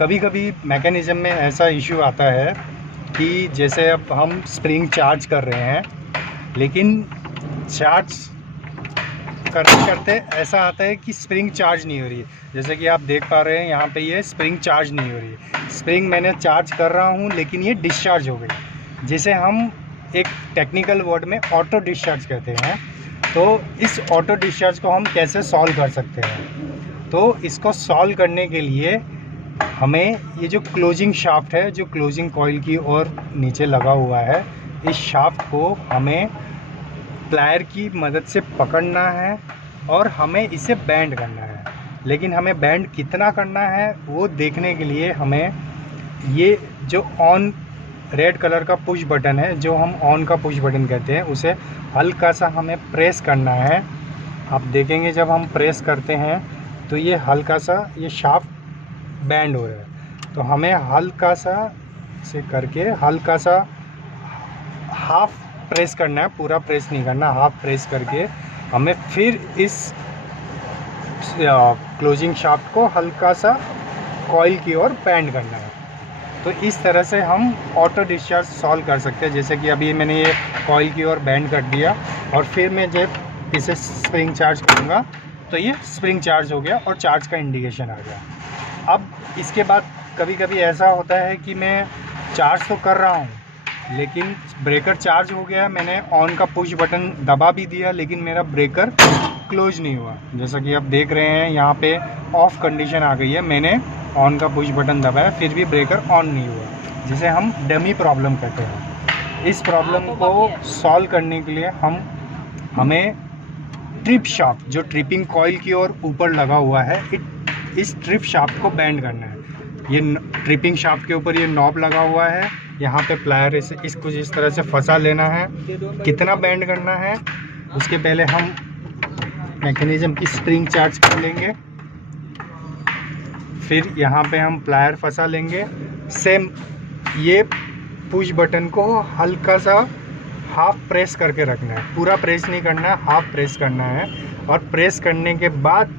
कभी कभी मैकेनिज़्म में ऐसा इशू आता है कि जैसे अब हम स्प्रिंग चार्ज कर रहे हैं, लेकिन चार्ज करते करते ऐसा आता है कि स्प्रिंग चार्ज नहीं हो रही है। जैसे कि आप देख पा रहे हैं यहाँ पे ये स्प्रिंग चार्ज नहीं हो रही है। स्प्रिंग मैंने चार्ज कर रहा हूँ लेकिन ये डिस्चार्ज हो गई, जिसे हम एक टेक्निकल वर्ड में ऑटो डिस्चार्ज कहते हैं। तो इस ऑटो डिस्चार्ज को हम कैसे सॉल्व कर सकते हैं? तो इसको सॉल्व करने के लिए हमें ये जो क्लोजिंग शाफ्ट है, जो क्लोजिंग कॉइल की ओर नीचे लगा हुआ है, इस शाफ्ट को हमें प्लायर की मदद से पकड़ना है और हमें इसे बैंड करना है। लेकिन हमें बैंड कितना करना है वो देखने के लिए हमें ये जो ऑन रेड कलर का पुश बटन है, जो हम ऑन का पुश बटन कहते हैं, उसे हल्का सा हमें प्रेस करना है। आप देखेंगे जब हम प्रेस करते हैं तो ये हल्का सा ये शाफ्ट बैंड हो रहा है। तो हमें हल्का सा से करके हल्का सा हाफ प्रेस करना है, पूरा प्रेस नहीं करना, हाफ प्रेस करके हमें फिर इस क्लोजिंग शाफ्ट को हल्का सा कॉइल की ओर बैंड करना है। तो इस तरह से हम ऑटो डिस्चार्ज सॉल्व कर सकते हैं। जैसे कि अभी मैंने ये कॉइल की ओर बैंड कर दिया और फिर मैं जब इसे स्प्रिंग चार्ज करूँगा तो ये स्प्रिंग चार्ज हो गया और चार्ज का इंडिकेशन आ गया। अब इसके बाद कभी कभी ऐसा होता है कि मैं चार्ज तो कर रहा हूँ लेकिन ब्रेकर चार्ज हो गया, मैंने ऑन का पुश बटन दबा भी दिया लेकिन मेरा ब्रेकर क्लोज नहीं हुआ। जैसा कि आप देख रहे हैं यहाँ पे ऑफ कंडीशन आ गई है, मैंने ऑन का पुश बटन दबाया फिर भी ब्रेकर ऑन नहीं हुआ, जिसे हम डमी प्रॉब्लम कहते हैं। इस प्रॉब्लम को सॉल्व करने के लिए हमें ट्रिप शाफ्ट, जो ट्रिपिंग कॉइल की ओर ऊपर लगा हुआ है, इस ट्रिप शाफ्ट को बैंड करना है। ये ट्रिपिंग शाफ्ट के ऊपर ये नॉब लगा हुआ है, यहाँ पे प्लायर इसको जिस तरह से फंसा लेना है। कितना बैंड करना है उसके पहले हम मैकेनिज्म की स्प्रिंग चार्ज कर लेंगे, फिर यहाँ पे हम प्लायर फंसा लेंगे। सेम ये पुश बटन को हल्का सा हाफ प्रेस करके रखना है, पूरा प्रेस नहीं करना है, हाफ प्रेस करना है। और प्रेस करने के बाद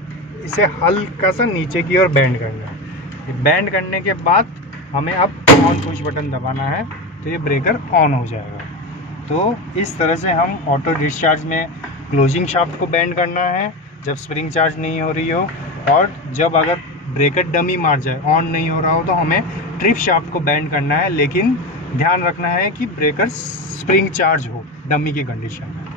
इसे हल्का सा नीचे की ओर बैंड करना है। बैंड करने के बाद हमें अब ऑन पुश बटन दबाना है तो ये ब्रेकर ऑन हो जाएगा। तो इस तरह से हम ऑटो डिस्चार्ज में क्लोजिंग शाफ्ट को बैंड करना है जब स्प्रिंग चार्ज नहीं हो रही हो, और जब अगर ब्रेकर डमी मार जाए, ऑन नहीं हो रहा हो, तो हमें ट्रिप शाफ्ट को बैंड करना है। लेकिन ध्यान रखना है कि ब्रेकर स्प्रिंग चार्ज हो, डमी की कंडीशन में।